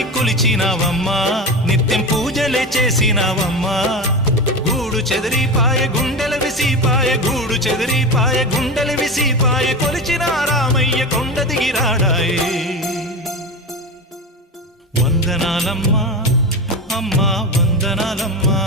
నన్నింటి కొలిచినావమ్మా నిత్యం పూజలే చేసినావమ్మా గూడు చెదిరి పాయ గుండెల విసిపాయ గూడు చెదిరి పాయ గుండెల విసిపాయ కొలిచిన రామయ్య కొండ దిగిరాడాయి వందనాలమ్మా అమ్మా వందనాలమ్మా